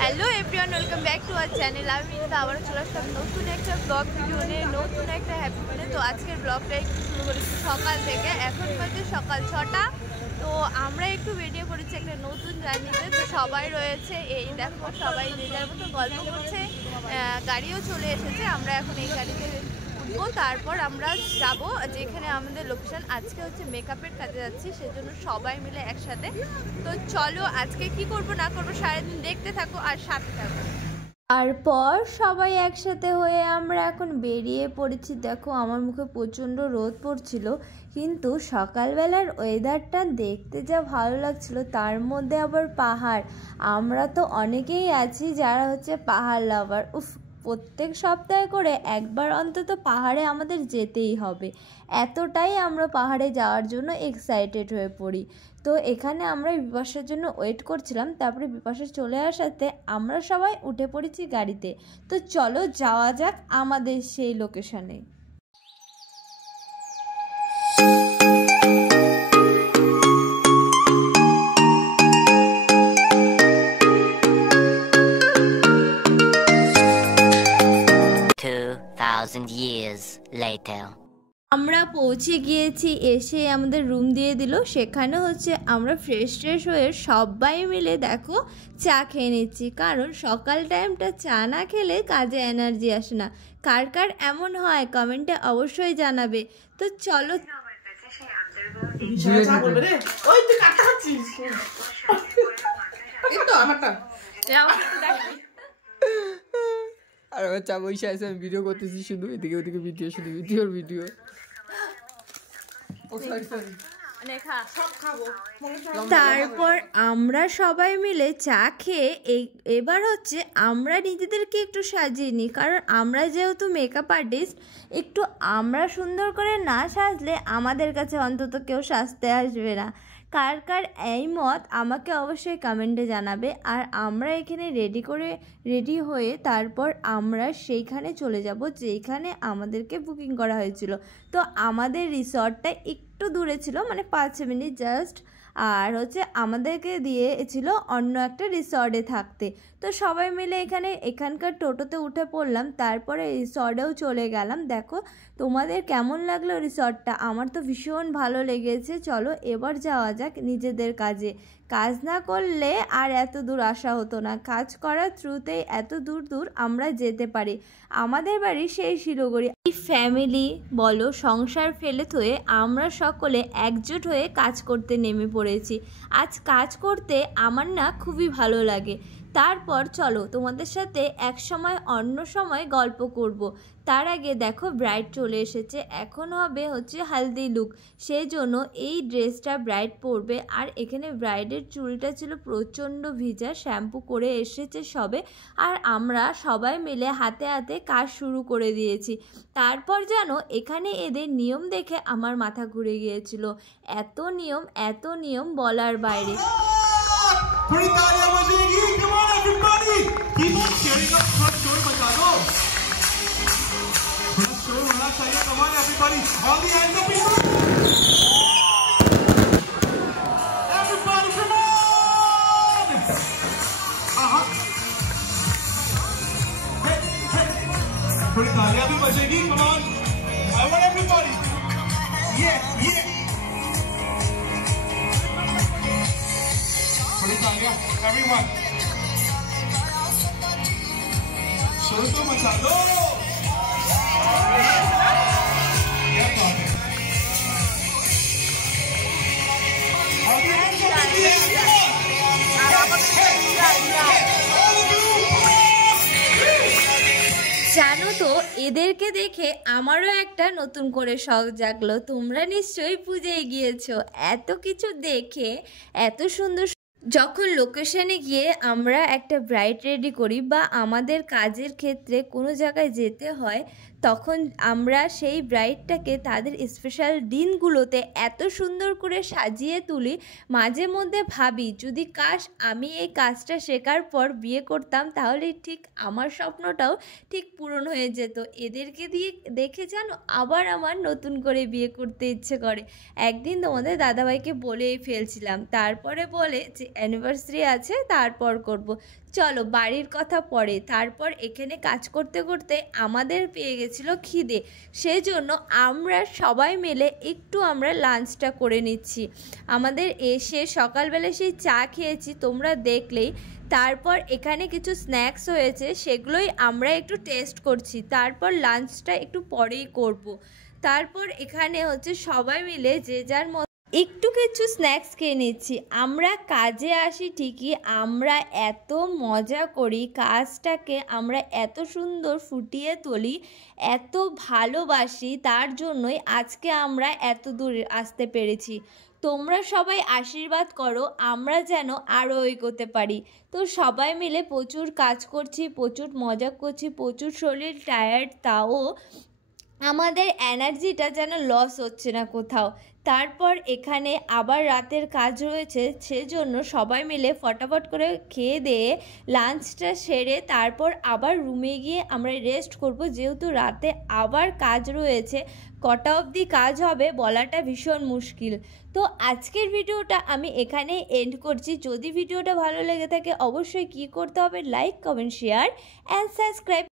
Hello everyone, welcome back to our channel. আমি কিন্তু আবার চলে আসলাম নতুন একটা ব্লগ ভিডিও নিয়ে, নতুন একটা হ্যাপি করে। তো আজকের ব্লগটা একটু শুরু করেছি সকাল থেকে। এখন বাজে সকাল 6টা। তো আমরা একটু বেরিয়ে পড়েছি একটা নতুন জার্নিতে। তো সবাই রয়েছে, এই দেখো সবাই যে যার মতো গল্প করছে। গাড়িও চলে এসেছে, আমরা এখন এই গাড়িতে উঠবো। তারপর আমরা যাব যেখানে আমাদের লোকেশন। আজকে হচ্ছে মেকআপের কাজে যাচ্ছি, সেজন্য সবাই মিলে একসাথে। তো চলো আজকে কি করব না করবো সারাদিন দেখতে থাকো আর সাথে থাকো। তারপর সবাই একসাথে হয়ে আমরা এখন বেরিয়ে পড়েছি। দেখো আমার মুখে প্রচণ্ড রোদ পড়ছিল, কিন্তু সকালবেলার ওয়েদারটা দেখতে যা ভালো লাগছিল, তার মধ্যে আবার পাহাড়। আমরা তো অনেকেই আছি যারা হচ্ছে পাহাড় লাভার। উফ, প্রত্যেক সপ্তাহে করে একবার অন্তত পাহাড়ে আমাদের যেতেই হবে, এতটাই আমরা পাহাড়ে যাওয়ার জন্য এক্সাইটেড হয়ে পড়ি। তো এখানে আমরা বিপাশার জন্য ওয়েট করছিলাম, তারপরে বিপাশা চলে আসাতে আমরা সবাই উঠে পড়েছি গাড়িতে। তো চলো যাওয়া যাক আমাদের সেই লোকেশনে। 2,000 years later. আমরা পৌঁছে গিয়েছি, এসে আমাদের রুম দিয়ে দিল। সেখানে হচ্ছে আমরা ফ্রেশ হয়ে সবাই মিলে দেখো চা খেয়ে নিচ্ছি, কারণ সকাল টাইমটা চা না খেলে কাজে এনার্জি আসে না। কার কার এমন হয় কমেন্টে অবশ্যই জানাবে। তো চলো আর আমার চা বসে আছে, আমি ভিডিও করতেছি, শুধু এদিকে ওদিকে ভিডিও, শুধু ভিডিওর ভিডিও। তারপর আমরা সবাই মিলে চা খেয়ে এবার হচ্ছে আমরা নিজেদেরকে একটু সাজিয়ে নিই, কারণ আমরা যেহেতু মেকআপ আর্টিস্ট, একটু আমরা সুন্দর করে না সাজলে আমাদের কাছে অন্তত কেউ সাজতে আসবে না। কার কার এই মত আমাকে অবশ্যই কমেন্টে জানাবে। আর আমরা এখানে রেডি হয়ে তারপর আমরা সেইখানে চলে যাব যেখানে আমাদেরকে বুকিং করা হয়েছিল। তো আমাদের রিসর্টটা একটু দূরে ছিল, মানে 5 মিনিট জাস্ট। আর হচ্ছে আমাদেরকে দিয়েছিল অন্য একটা রিসর্টে থাকতে। তো সবাই মিলে এখানকার টোটোতে উঠে পড়লাম, তারপরে রিসর্টেও চলে গেলাম। দেখো তোমাদের কেমন লাগলো রিসর্টটা? আমার তো ভীষণ ভালো লেগেছে। চলো এবার যাওয়া যাক নিজেদের কাজে। কাজ না করলে আর এত দূর আসা হতো না, কাজ করার থ্রুতেই এত দূর আমরা যেতে পারি। আমাদের বাড়ি সেই শিলিগুড়ি। এই ফ্যামিলি বলো, সংসার ফেলে থয়ে আমরা সকলে একজোট হয়ে কাজ করতে নেমে পড়েছি। আজ কাজ করতে আমার না খুবই ভালো লাগে। তারপর চলো তোমাদের সাথে অন্য সময় গল্প করব। তার আগে দেখো ব্রাইড চলে এসেছে, এখন হবে হচ্ছে হালদি লুক, সেই জন্য এই ড্রেসটা ব্রাইড পরবে। আর এখানে ব্রাইডের চুলটা ছিল প্রচণ্ড ভিজা, শ্যাম্পু করে এসেছে সবে। আর আমরা সবাই মিলে হাতে হাতে কাজ শুরু করে দিয়েছি। তারপর যেন এখানে এদের নিয়ম দেখে আমার মাথা ঘুরে গিয়েছিল। এত নিয়ম বলার বাইরে। थोड़ी तालियां बजेगी, come on everybody, keep on cheering up, थोड़ा शोर मचा दो, थोड़ा शोर होना चाहिए, come on everybody, all the hands up people, everybody come on, hey, थोड़ी तालियां भी बजेगी, come on, I want everybody, yeah, everyone, शोर तो मचा दो, क्या बात है, জানো তো এদেরকে দেখে আমারও একটা নতুন করে শখ জাগলো। তোমরা নিশ্চয়ই বুঝেই গিয়েছো, এত কিছু দেখে এত সুন্দর। যখন লোকেশনে গিয়ে আমরা একটা ব্রাইড রেডি করি বা আমাদের কাজের ক্ষেত্রে কোনো জায়গায় যেতে হয়, তখন আমরা সেই ব্রাইডটাকে তাদের স্পেশাল দিনগুলোতে এত সুন্দর করে সাজিয়ে তুলি, মাঝে মধ্যে ভাবি যদি কাশ আমি এই কাজটা শেখার পর বিয়ে করতাম তাহলে ঠিক আমার স্বপ্নটাও ঠিক পূরণ হয়ে যেত। এদেরকে দিয়ে দেখে জানো আবার আমার নতুন করে বিয়ে করতে ইচ্ছে করে। একদিন তোমাদের দাদাভাইকে বলেই ফেলছিলাম, তারপরে বলে যে অ্যানিভার্সারি আছে তারপর করব। চলো বাড়ির কথা পরে। তারপর এখানে কাজ করতে করতে আমাদের পেয়ে গেছিলো খিদে, সেজন্য আমরা সবাই মিলে একটু আমরা লাঞ্চটা করে নিচ্ছি। আমাদের এসে সকালবেলা সেই চা খেয়েছি তোমরা দেখলেই। তারপর এখানে কিছু স্ন্যাক্স হয়েছে সেগুলোই আমরা একটু টেস্ট করছি, তারপর লাঞ্চটা একটু পরেই করব। তারপর এখানে হচ্ছে সবাই মিলে যে যার একটু কিছু স্ন্যাক্স খেয়ে নিচ্ছি। আমরা কাজে আসি ঠিকই, আমরা এত মজা করি, কাজটাকে আমরা এত সুন্দর ফুটিয়ে তুলি, এত ভালোবাসি, তার জন্যই আজকে আমরা এত দূর আসতে পেরেছি। তোমরা সবাই আশীর্বাদ করো আমরা যেন আরও এগোতে পারি। তো সবাই মিলে প্রচুর কাজ করছি, প্রচুর মজা করছি, প্রচুর শরীর টায়ার্ড, তাও আমাদের এনার্জিটা যেন লস হচ্ছে না কোথাও। তারপর এখানে আবার রাতের কাজ রয়েছে, সেজন্য সবাই মিলে ফটাফট করে খেয়ে দিয়ে লাঞ্চটা সেরে তারপর আবার রুমে গিয়ে আমরা রেস্ট করব, যেহেতু রাতে আবার কাজ রয়েছে। কটা অবধি কাজ হবে বলাটা ভীষণ মুশকিল। তো আজকের ভিডিওটা আমি এখানে এন্ড করছি। যদি ভিডিওটা ভালো লেগে থাকে অবশ্যই কী করতে হবে, like comment share and subscribe.